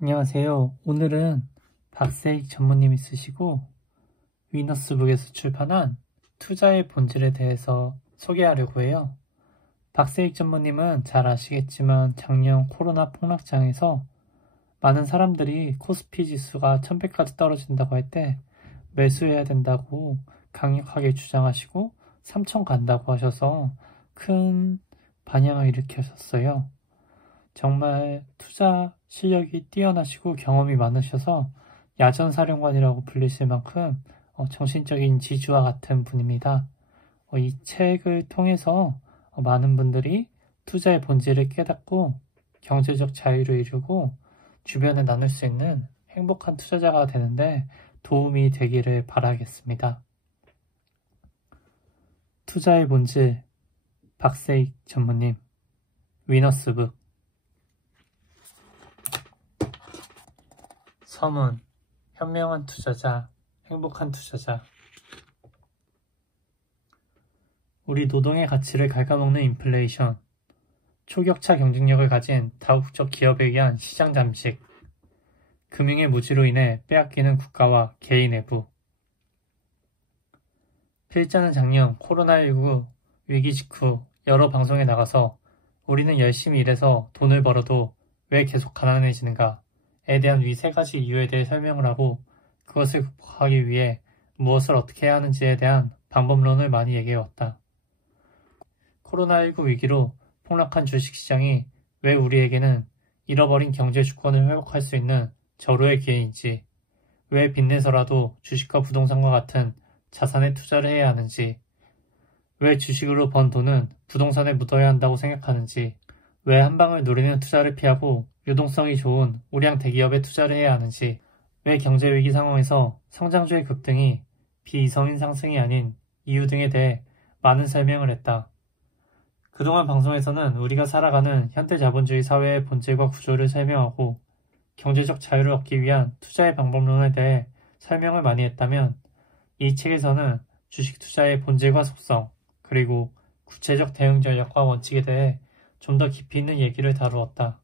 안녕하세요. 오늘은 박세익 전무님이 쓰시고 위너스북에서 출판한 투자의 본질에 대해서 소개하려고 해요. 박세익 전무님은 잘 아시겠지만 작년 코로나 폭락장에서 많은 사람들이 코스피 지수가 1100까지 떨어진다고 할 때 매수해야 된다고 강력하게 주장하시고 3000 간다고 하셔서 큰 반향을 일으키셨어요. 정말 투자 실력이 뛰어나시고 경험이 많으셔서 야전사령관이라고 불리실 만큼 정신적인 지주와 같은 분입니다. 이 책을 통해서 많은 분들이 투자의 본질을 깨닫고 경제적 자유를 이루고 주변에 나눌 수 있는 행복한 투자자가 되는데 도움이 되기를 바라겠습니다. 투자의 본질, 박세익 전무님, 위너스북. 서문, 현명한 투자자, 행복한 투자자. 우리 노동의 가치를 갉아먹는 인플레이션, 초격차 경쟁력을 가진 다국적 기업에 의한 시장 잠식, 금융의 무지로 인해 빼앗기는 국가와 개인 외부. 필자는 작년 코로나19 위기 직후 여러 방송에 나가서 우리는 열심히 일해서 돈을 벌어도 왜 계속 가난해지는가 에 대한 위 세 가지 이유에 대해 설명을 하고 그것을 극복하기 위해 무엇을 어떻게 해야 하는지에 대한 방법론을 많이 얘기해왔다. 코로나19 위기로 폭락한 주식시장이 왜 우리에게는 잃어버린 경제 주권을 회복할 수 있는 절호의 기회인지, 왜 빚내서라도 주식과 부동산과 같은 자산에 투자를 해야 하는지, 왜 주식으로 번 돈은 부동산에 묻어야 한다고 생각하는지, 왜 한 방을 노리는 투자를 피하고 유동성이 좋은 우량 대기업에 투자를 해야 하는지, 왜 경제위기 상황에서 성장주의 급등이 비이성인 상승이 아닌 이유 등에 대해 많은 설명을 했다. 그동안 방송에서는 우리가 살아가는 현대자본주의 사회의 본질과 구조를 설명하고 경제적 자유를 얻기 위한 투자의 방법론에 대해 설명을 많이 했다면 이 책에서는 주식 투자의 본질과 속성, 그리고 구체적 대응 전략과 원칙에 대해 좀 더 깊이 있는 얘기를 다루었다.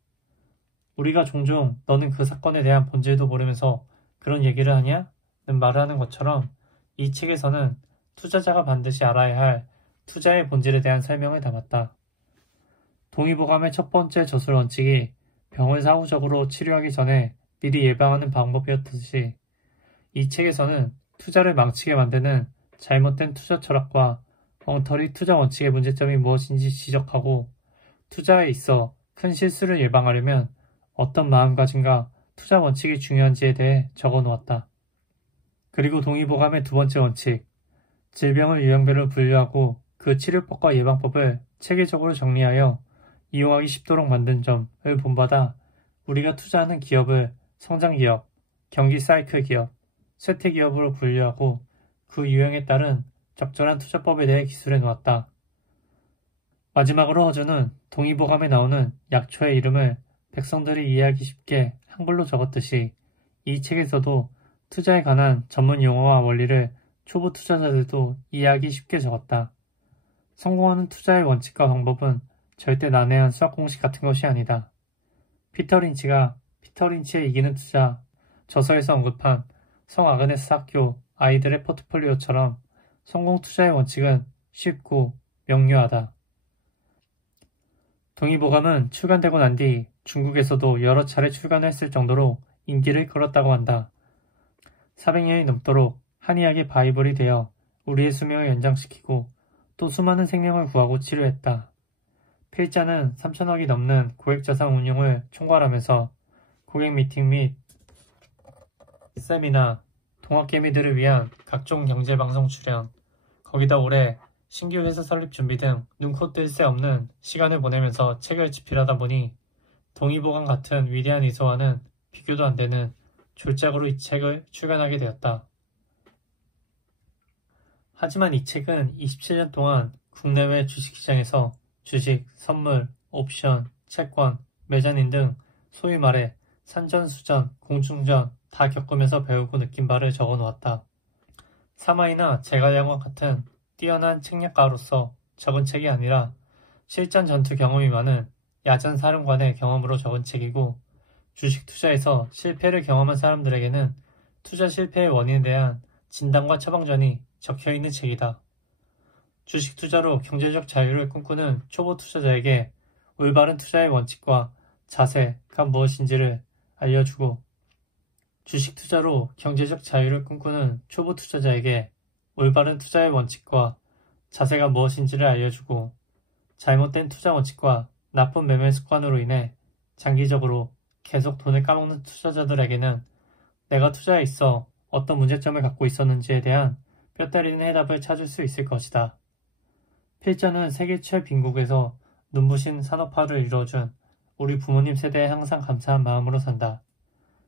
우리가 종종 너는 그 사건에 대한 본질도 모르면서 그런 얘기를 하냐? 는 말을 하는 것처럼 이 책에서는 투자자가 반드시 알아야 할 투자의 본질에 대한 설명을 담았다. 동의보감의 첫 번째 저술 원칙이 병을 사후적으로 치료하기 전에 미리 예방하는 방법이었듯이 이 책에서는 투자를 망치게 만드는 잘못된 투자 철학과 엉터리 투자 원칙의 문제점이 무엇인지 지적하고 투자에 있어 큰 실수를 예방하려면 어떤 마음가짐과 투자 원칙이 중요한지에 대해 적어놓았다. 그리고 동의보감의 두 번째 원칙, 질병을 유형별로 분류하고 그 치료법과 예방법을 체계적으로 정리하여 이용하기 쉽도록 만든 점을 본받아 우리가 투자하는 기업을 성장기업, 경기 사이클 기업, 쇠퇴기업으로 분류하고 그 유형에 따른 적절한 투자법에 대해 기술해 놓았다. 마지막으로 허준은 동의보감에 나오는 약초의 이름을 백성들이 이해하기 쉽게 한글로 적었듯이 이 책에서도 투자에 관한 전문 용어와 원리를 초보 투자자들도 이해하기 쉽게 적었다. 성공하는 투자의 원칙과 방법은 절대 난해한 수학 공식 같은 것이 아니다. 피터 린치가 피터 린치의 이기는 투자 저서에서 언급한 성 아그네스 학교 아이들의 포트폴리오처럼 성공 투자의 원칙은 쉽고 명료하다. 동의보감은 출간되고 난 뒤 중국에서도 여러 차례 출간했을 정도로 인기를 끌었다고 한다. 400년이 넘도록 한의학의 바이블이 되어 우리의 수명을 연장시키고 또 수많은 생명을 구하고 치료했다. 필자는 3천억이 넘는 고액자산 운용을 총괄하면서 고객 미팅 및 세미나, 동학개미들을 위한 각종 경제방송 출연, 거기다 올해 신규 회사 설립 준비 등 눈코 뜰 새 없는 시간을 보내면서 책을 집필하다 보니 동의보감 같은 위대한 이소와는 비교도 안 되는 졸작으로 이 책을 출간하게 되었다. 하지만 이 책은 27년 동안 국내외 주식시장에서 주식, 선물, 옵션, 채권, 매장인 등 소위 말해 산전수전, 공중전 다 겪으면서 배우고 느낀 바를 적어놓았다. 사마이나 제갈량과 같은 뛰어난 책략가로서 적은 책이 아니라 실전 전투 경험이 많은 야전 사령관의 경험으로 적은 책이고 주식 투자에서 실패를 경험한 사람들에게는 투자 실패의 원인에 대한 진단과 처방전이 적혀있는 책이다. 주식 투자로 경제적 자유를 꿈꾸는 초보 투자자에게 올바른 투자의 원칙과 자세가 무엇인지를 알려주고, 주식 투자로 경제적 자유를 꿈꾸는 초보 투자자에게 올바른 투자의 원칙과 자세가 무엇인지를 알려주고, 잘못된 투자 원칙과 나쁜 매매 습관으로 인해 장기적으로 계속 돈을 까먹는 투자자들에게는 내가 투자에 있어 어떤 문제점을 갖고 있었는지에 대한 뼈 때리는 해답을 찾을 수 있을 것이다. 필자는 세계 최빈국에서 눈부신 산업화를 이루어준 우리 부모님 세대에 항상 감사한 마음으로 산다.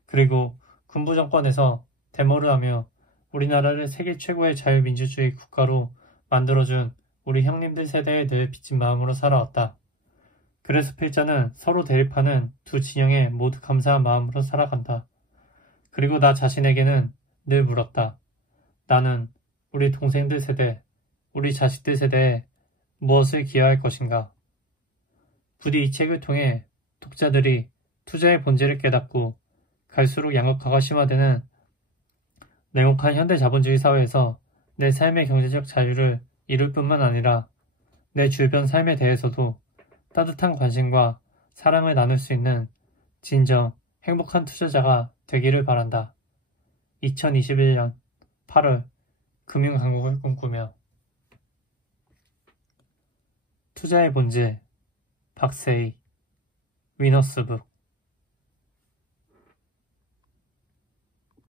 그리고 군부 정권에서 데모를 하며 우리나라를 세계 최고의 자유민주주의 국가로 만들어준 우리 형님들 세대에 늘 빚진 마음으로 살아왔다. 그래서 필자는 서로 대립하는 두 진영에 모두 감사한 마음으로 살아간다. 그리고 나 자신에게는 늘 물었다. 나는 우리 동생들 세대, 우리 자식들 세대에 무엇을 기여할 것인가? 부디 이 책을 통해 독자들이 투자의 본질을 깨닫고 갈수록 양극화가 심화되는 냉혹한 현대 자본주의 사회에서 내 삶의 경제적 자유를 이룰 뿐만 아니라 내 주변 삶에 대해서도 따뜻한 관심과 사랑을 나눌 수 있는 진정 행복한 투자자가 되기를 바란다. 2021년 8월 금융강국을 꿈꾸며. 투자의 본질 박세희 위너스북